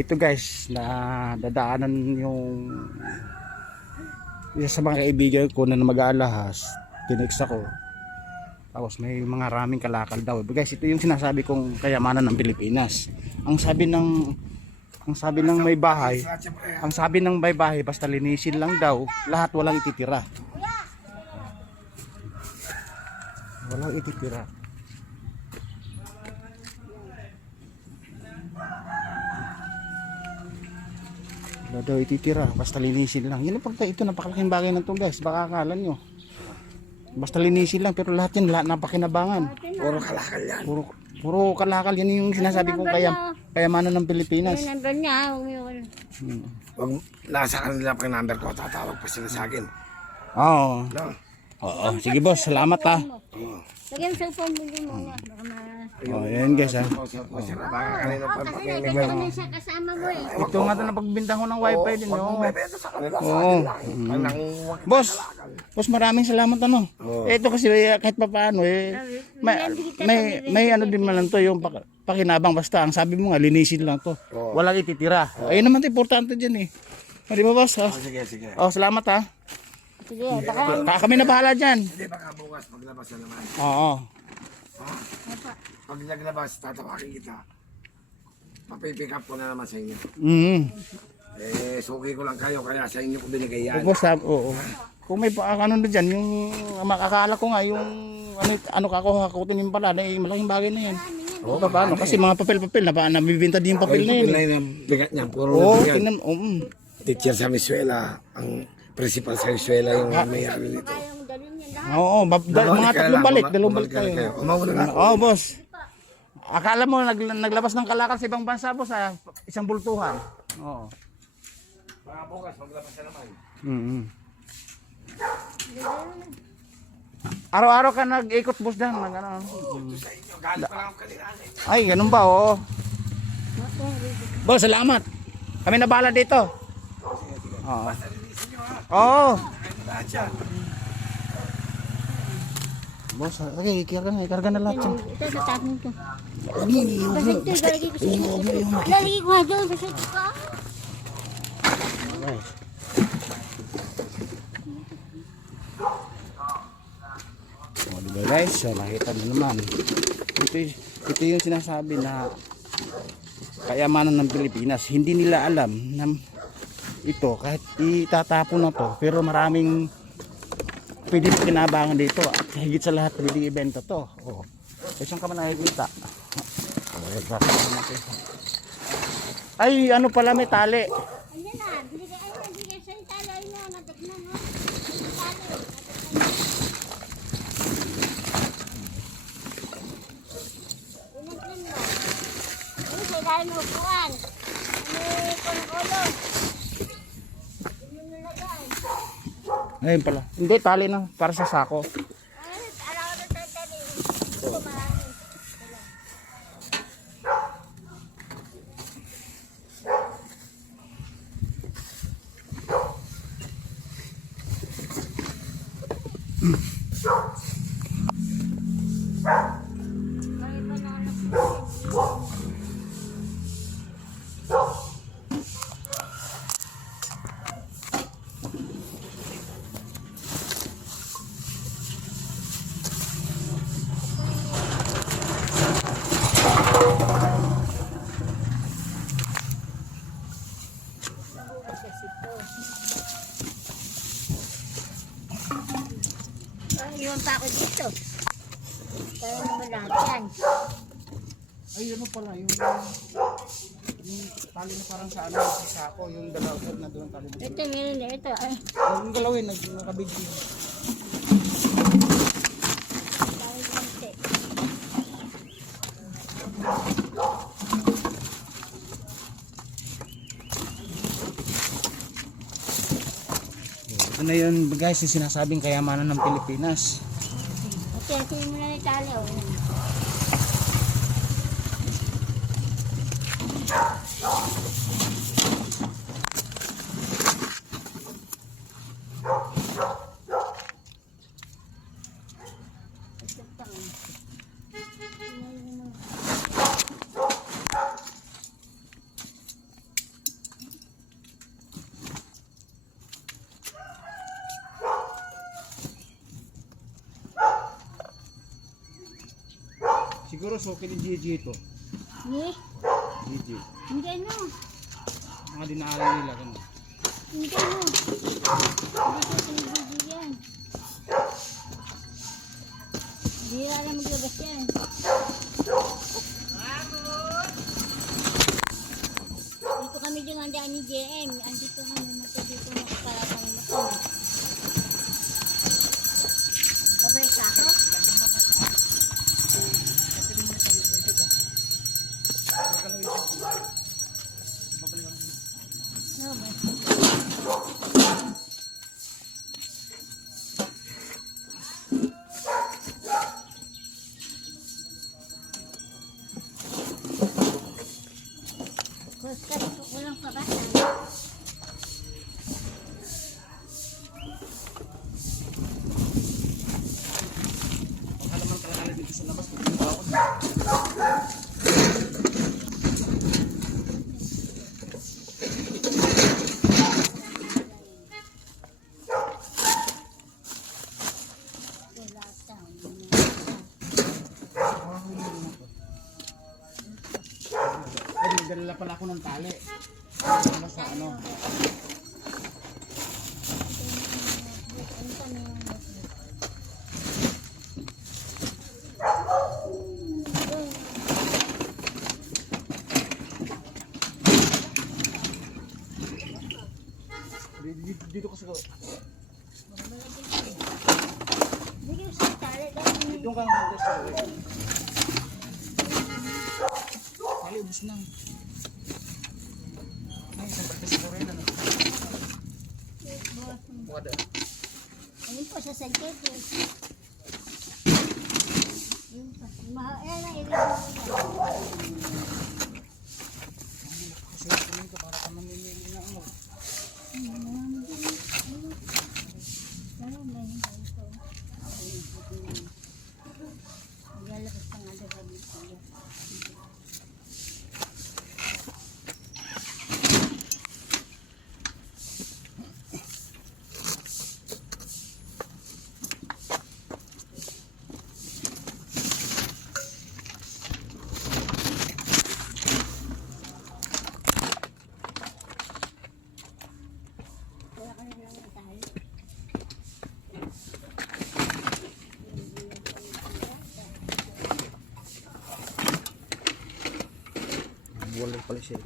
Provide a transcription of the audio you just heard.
Ito guys, na dadaanan yung isa sa mga kaibigan ko na mag-aalahas. Tinext ako. Tapos may mga raming kalakal daw. Guys, ito yung sinasabi kong kayamanan ng Pilipinas. Ang sabi ng may bahay, basta linisin lang daw, lahat walang ititira. Walang ititira. Wala daw ititira, basta linisin lang. Yun ang ito napakalaking bagay ng to guys. Baka akala nyo basta linisin lang, pero lahat yan napakinabangan. Puro kalakal yan. Puro kalakal. Yan yung sinasabi kong kayamanan ng Pilipinas. Yung number niya, Wag nasa kanila pa yung number ko, tatawag pa sila sa akin. Oo. No? Oo. Sige boss, salamat ha. lagyan sa phone mo muna. Baka Oh, yan guys ha. Kasi baka kanina pa kasi pakinig nagkakaroon siya kasama mo eh. Ito nga ito napagbinta ko ng wifi din. Huwag Oh. mong bebenta sa kanila. Sa Oo. kanila. Huwag Boss, maraming salamat ano. Ito kasi kahit pa paano may ano din man lang to yung pakinabang, basta ang sabi mo nga linisin lang to. Walang ititira. Ayun naman importante diyan eh. O, di ba boss? Oh. Sige, sige. Oh, salamat ha. Sige, baka Kami na bahala diyan. Hindi, baka bukas maglabas na naman. Oo. Pag naglabas, tatawagin kita. Papipick up ko na naman sa inyo. Suki ko lang kayo, kaya sa inyo ko binigay yan. Boss, oo. Kung may ano na diyan, yung makakala ko nga yung ano kakuhakutin yung pala, malaking bagay na yan. Oo, paano? Kasi mga papel-papel na nabibenta din yung papel na yun. Papel na yun ang bigat niyan, puro Oo, bigat. tingnan. Teacher sa Misuela, ang principal sa Misuela yung may-ari nito. yung dalhin yan lahat. Oo, mga dalawang balik kayo. Umawala na. Oo, boss. Akala mo naglabas ng kalakal sa ibang bansa, boss, isang bultuhan. Oo. Baka bukas, maglabas na naman. Araw-araw ka nag-ikot, boss, dyan. Ano. Sa inyo, galing pa lang ako kanina. Ay, ganun ba, oo. Boss, salamat. Kami na bahala dito. Oo. Oo. Boss, okay, ikarga na lahat yan. Ito sa tatin ko. Kasi ito, lalagay ko sa lalagay ko nga doon sa sito ko. Okay. O, diba guys, so, nakita nyo naman. Ito yung sinasabi na kayamanan ng Pilipinas. Hindi nila alam na ito, kahit itatapon na to, pero maraming pwede kinabangan dito. At higit sa lahat, pwede ibenta to. O, saan ka man nakikita? Ay, ano pala, may tali. Ayan na, binigay sa italo. Ayun na, natagnan mo. Ini sa ilalim ng upuan. Ano kono-kono. Ano nilagay? Ayun pala. Hindi, tali na. Para sa sako. Araw na tatali. Ito marami. May banana. Yung tako dito. Kaya naman lahat yan. Ay, ano pala, yung tali na parang sa ano, sa sako, yung dalawag na doon tali. Ito, meron na ito. Ay, Yung galawin, nakabig yun. dahil konti. Ito na yun guys, yung sinasabing kayamanan ng Pilipinas. Ito mo na ni tali. Siguro so ni Gigi ito. Eh, Gigi. hindi no. Mga dinaalan nila ganun. Hindi no. Hindi ko sinibigyan yan. Hindi na alam maglabas yan. Dito kami dyan ang daan ni JM. Andito kami motor dito nakakalakan ng motor. Sabay sa akin. No, ba? Kasi walang pabasan. Halaman talaga dito sa labas. Pupunta ako. Wala taon. Ay, nagdala pala ako ng tali. Ano sa ano? Ano pa na yung notebook? Dito ko sa Hindi ko sa tali. dito ka ng sa tali, ubus na. Ay, isang batas ko rin. Ano? Buka Ayun po sa sangkit. Ayun po. Ayan na, ibig kasi kunin ko para ka mamimili na ano. Maglalabas pa nga daw kami siya. Wala ka na lang tayo. Wala pala siya.